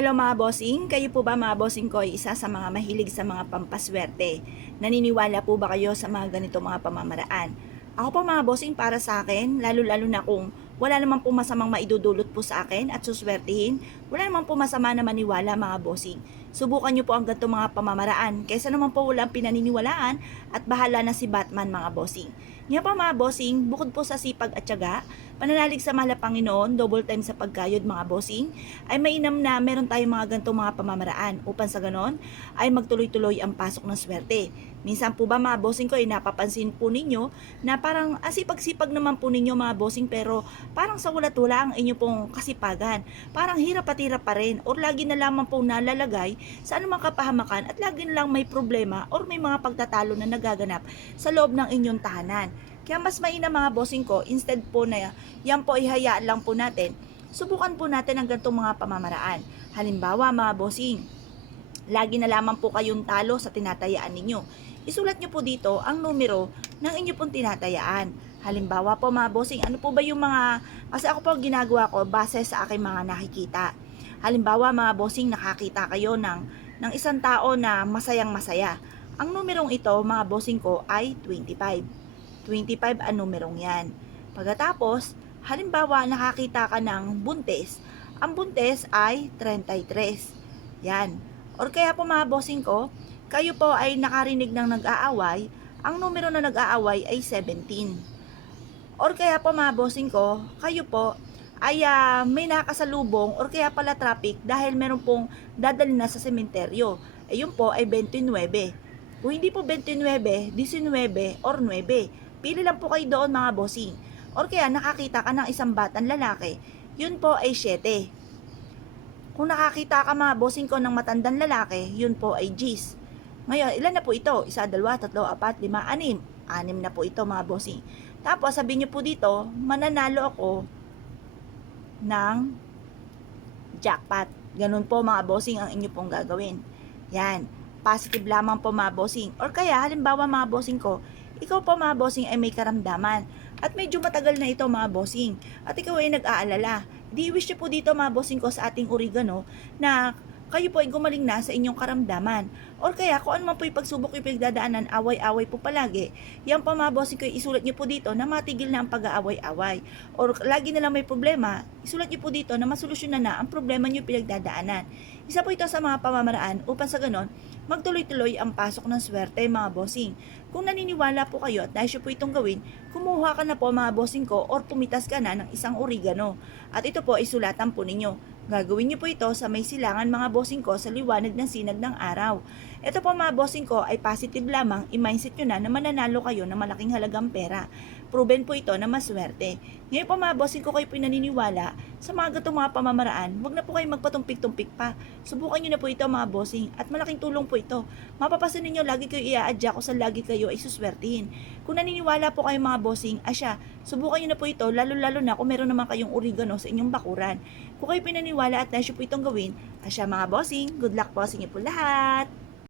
Hello mga bossing, kayo po ba mga bossing ko ay isa sa mga mahilig sa mga pampaswerte? Naniniwala po ba kayo sa mga ganito mga pamamaraan? Ako po mga bossing, para sa akin, lalo-lalo na kung wala naman po masamang maidudulot po sa akin at suswertihin, wala naman po masama na maniwala mga bossing. Subukan nyo po ang ganito mga pamamaraan kaysa naman po walang pinaniniwalaan at bahala na si Batman mga bossing. Ngayon po mga bossing, bukod po sa sipag at tiyaga, pananalig sa mahal na Panginoon, double time sa pagkayod mga bossing, ay mainam na meron tayong mga ganitong mga pamamaraan upang sa ganon ay magtuloy-tuloy ang pasok ng swerte. Minsan po ba mga bossing ko ay napapansin po ninyo na parang asipag-sipag naman po ninyo mga bossing pero parang sa wala-wala ang inyo pong kasipagan. Parang hirap at hirap pa rin or lagi na lamang po nalalagay sa anumang kapahamakan at lagi na lang may problema or may mga pagtatalo na nagaganap sa loob ng inyong tahanan. Kaya mas mainam mga bossing ko, instead po na yan po ihayaan lang po natin, subukan po natin ang ganitong mga pamamaraan. Halimbawa mga bossing, lagi na lamang po kayong talo sa tinatayaan ninyo. Isulat nyo po dito ang numero ng inyo pong tinatayaan. Halimbawa po mga bossing, ano po ba yung mga, kasi ako po ginagawa ko base sa aking mga nakikita. Halimbawa mga bossing, nakakita kayo ng isang tao na masayang masaya. Ang numerong ito mga bossing ko ay 25. 25 ang numerong yan. Pagkatapos, halimbawa nakakita ka ng buntes. Ang buntes ay 33. Yan. Or kaya po mga bossing ko, kayo po ay nakarinig ng nag-aaway, ang numero na nag-aaway ay 17. Or kaya po mga bossing ko, kayo po ay may nakasalubong or kaya pala traffic dahil meron pong dadalhin na sa sementeryo. Ayun po ay 29. Kung hindi po 29, 19 or 9. Pili lang po kayo doon mga bossing. Or kaya nakakita ka ng isang batang lalaki, yun po ay 7. Kung nakakita ka mga bossing ko ng matandang lalaki, yun po ay G's. Ngayon, ilan na po ito? 1, 2, 3, 4, 5, 6. 6 na po ito mga bossing. Tapos sabihin nyo po dito, mananalo ako ng jackpot. Ganun po mga bossing ang inyo pong gagawin. Yan. Positive lamang po mga bossing. Or kaya, halimbawa mga bossing ko, ikaw po mga bossing ay may karamdaman. At medyo matagal na ito mga bossing. At ikaw ay nag-aalala. Di-wish nyo po dito mga bossing ko sa ating oregano na kayo po ay gumaling na sa inyong karamdaman. Or kaya kung ano man po yung pagsubok yung pinagdadaanan, away-away po palagi, yan po mga bossing ko, isulat nyo po dito na matigil na ang pag-aaway-away. Or lagi na lang may problema, isulat nyo po dito na masolusyonan na ang problema nyo pinagdadaanan. Isa po ito sa mga pamamaraan upang sa ganon, magtuloy-tuloy ang pasok ng swerte mga bossing. Kung naniniwala po kayo at nais po itong gawin, kumuha ka na po mga bossing ko or pumitas ka na ng isang oregano. At ito po ay sulatan po ninyo. Gagawin niyo po ito sa may silangan mga bossing ko sa liwanag ng sinag ng araw. Ito po mga bossing ko ay positive lamang, i-mindset nyo na mananalo kayo ng malaking halagang pera. Proven po ito na maswerte. Ngayon po mga bossing ko kayo pinaniniwala sa mga gatong mga pamamaraan, wag na po kayo magpatumpik-tumpik pa. Subukan nyo na po ito mga bossing at malaking tulong po ito. Mapapasin ninyo lagi kayo i-a-adjust kung sa lagi kayo ay suswertihin. Kung naniniwala po kayo mga bossing, subukan nyo na po ito lalo-lalo na kung meron naman kayong oregano sa inyong bakuran. Kung kayo pinaniwala at nais po itong gawin, mga bossing, good luck po sa inyo po lahat!